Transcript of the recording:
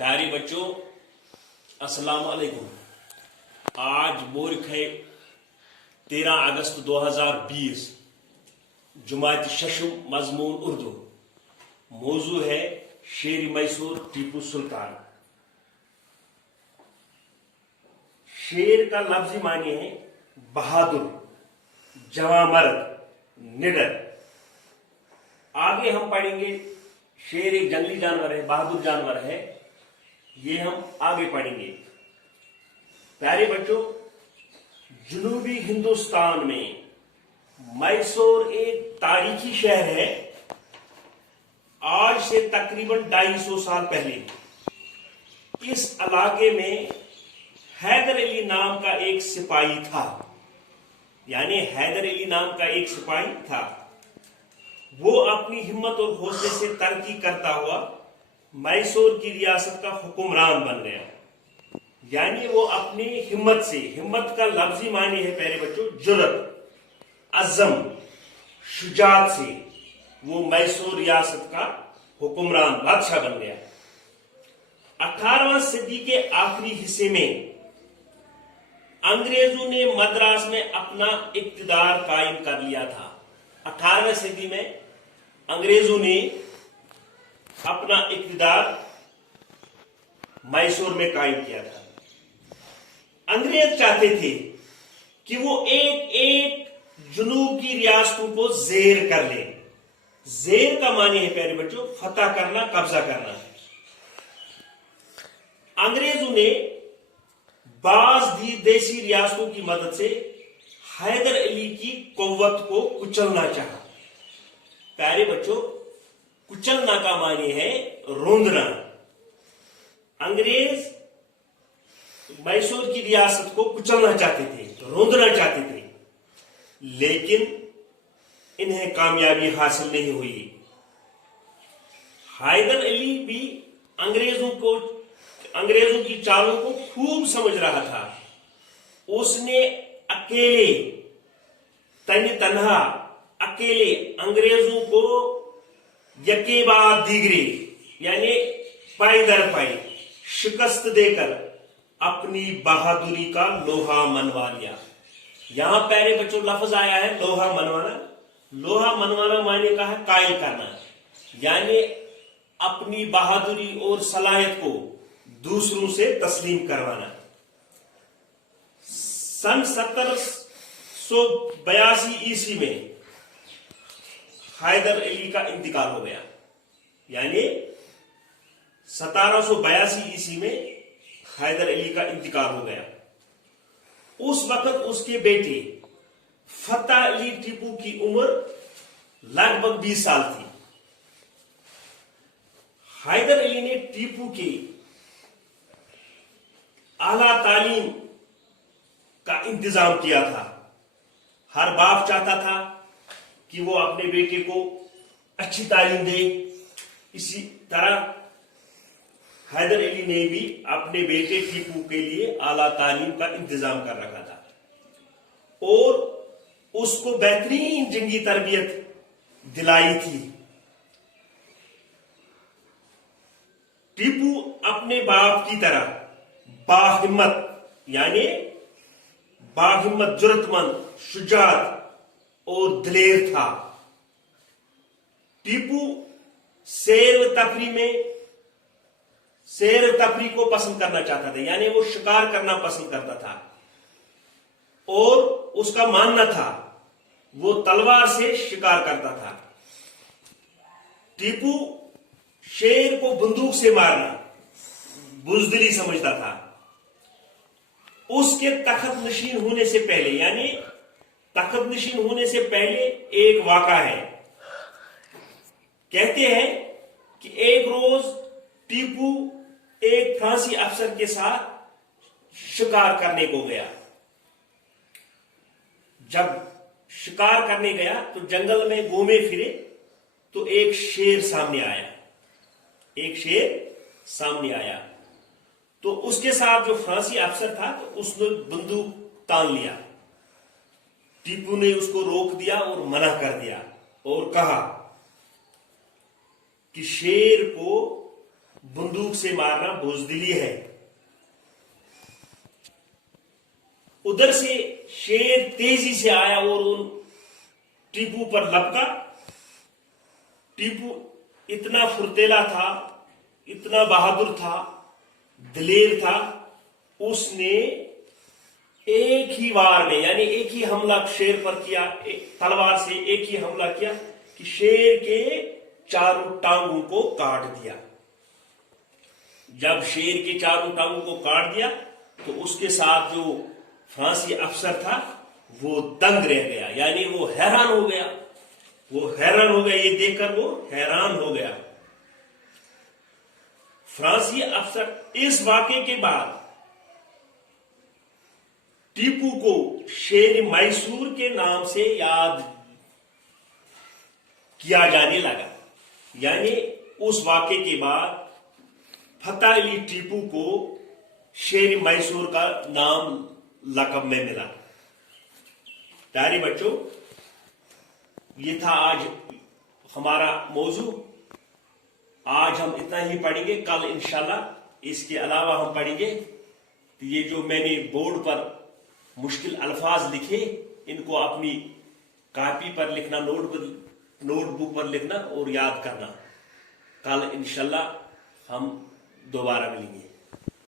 प्यारे बच्चों, अस्सलाम वालेकुम। आज बोर्ख है 13 अगस्त 2020। जुमात शशम मजमून उर्दू। मौजू है शेर मैसूर टीपू सुल्तान। शेर का लफ्जी मानी है बहादुर, जवामर्द, निडर। आगे हम पढ़ेंगे शेर एक जंगली जानवर है, बहादुर जानवर है, ये हम आगे पढ़ेंगे। प्यारे बच्चों, जनूबी हिंदुस्तान में मैसूर एक तारीखी शहर है। आज से तकरीबन 250 साल पहले इस इलाके में हैदर अली नाम का एक सिपाही था। यानी हैदर अली नाम का एक सिपाही था। वो अपनी हिम्मत और हौसले से तरक्की करता हुआ मैसूर की रियासत का हुक्मरान बन गया। यानी वो अपनी हिम्मत से, हिम्मत का लफ्जी मानी है प्यारे बच्चों जुर्रत, अज़म, शुजात से वो मैसूर रियासत का हुक्मरान, बादशाह बन गया। 18वीं सदी के आखिरी हिस्से में अंग्रेजों ने मद्रास में अपना इक्तिदार कायम कर लिया था। 18वीं सदी में अंग्रेजों ने अपना इक्तिदार मैसूर में कायम किया था। अंग्रेज चाहते थे कि वो एक एक जुनूब की रियासतों को जेर कर ले। जेर का मानी है प्यारे बच्चों फतह करना, कब्जा करना। अंग्रेजों ने बाज देसी रियासतों की मदद से हैदर अली की कुव्वत को कुचलना चाहा। प्यारे बच्चों, कुचलना का मानी है रोंदना। अंग्रेज मैसूर की रियासत को कुचलना चाहते थे, रोंदना चाहते थे, लेकिन इन्हें कामयाबी हासिल नहीं हुई। हैदर अली भी अंग्रेजों की चालों को खूब समझ रहा था। उसने अकेले, तन्हा अकेले अंग्रेजों को यके बाद दीगरे यानी पाई दर पाई शिकस्त देकर अपनी बहादुरी का लोहा मनवा लिया। यहां प्यारे बच्चों लफ्ज आया है लोहा मनवाना। लोहा मनवाना माने का है कायल करना, यानी अपनी बहादुरी और सलाहियत को दूसरों से तस्लीम करवाना। सन 1782 ईस्वी में हैदर अली का इंतकाल हो गया। यानी 1782 ईस्वी में हैदर अली का इंतकाल हो गया। उस वक्त उसके बेटे फतेह अली टीपू की उम्र लगभग 20 साल थी। हैदर अली ने टीपू की आला तालीम का इंतजाम किया था। हर बाप चाहता था कि वो अपने बेटे को अच्छी तालीम दे। इसी तरह हैदर अली ने भी अपने बेटे टीपू के लिए आला तालीम का इंतजाम कर रखा था और उसको बेहतरीन जंगी तरबियत दिलाई थी। टीपू अपने बाप की तरह बाहिम्मत, यानी बाहिम्मत, जुर्रतमंद, शुजात और दिलेर था। टीपू सैर तफरी को पसंद करना चाहता था, यानी वो शिकार करना पसंद करता था और उसका मानना था वो तलवार से शिकार करता था। टीपू शेर को बंदूक से मारना बुज़दिली समझता था। उसके तख्त नशीन होने से पहले, यानी तख्त नशीन होने से पहले एक वाक़ा है। कहते हैं कि एक रोज टीपू एक फ्रांसी अफसर के साथ शिकार करने को गया। जब शिकार करने गया तो जंगल में घूमे फिरे तो एक शेर सामने आया। तो उसके साथ जो फ्रांसी अफसर था तो उसने बंदूक तान लिया। टीपू ने उसको रोक दिया और मना कर दिया और कहा कि शेर को बंदूक से मारना बुजदिली है। उधर से शेर तेजी से आया और उन टीपू पर लपका। टीपू इतना फुर्तेला था, इतना बहादुर था, दिलेर था, उसने एक ही वार में यानी एक ही हमला शेर पर किया, तलवार से एक ही हमला किया कि शेर के चारों टांगों को काट दिया। जब शेर के चारों टांगों को काट दिया तो उसके साथ जो फ्रांसी अफसर था वो दंग रह गया, यानी वो हैरान हो गया। ये देखकर वो हैरान हो गया। फ्रांसी अफसर इस वाकये के बाद टीपू को शेर मैसूर के नाम से याद किया जाने लगा, यानी उस वाकये के बाद फतेह अली टीपू को शेर मैसूर का नाम लक़ब में मिला। प्यारे बच्चों, ये था आज हमारा मौजू। आज हम इतना ही पढ़ेंगे, कल इंशाल्लाह इसके अलावा हम पढ़ेंगे ये जो मैंने बोर्ड पर मुश्किल अल्फाज लिखे, इनको अपनी कॉपी पर लिखना, नोटबुक पर लिखना और याद करना। कल इंशाल्लाह हम दोबारा मिलेंगे।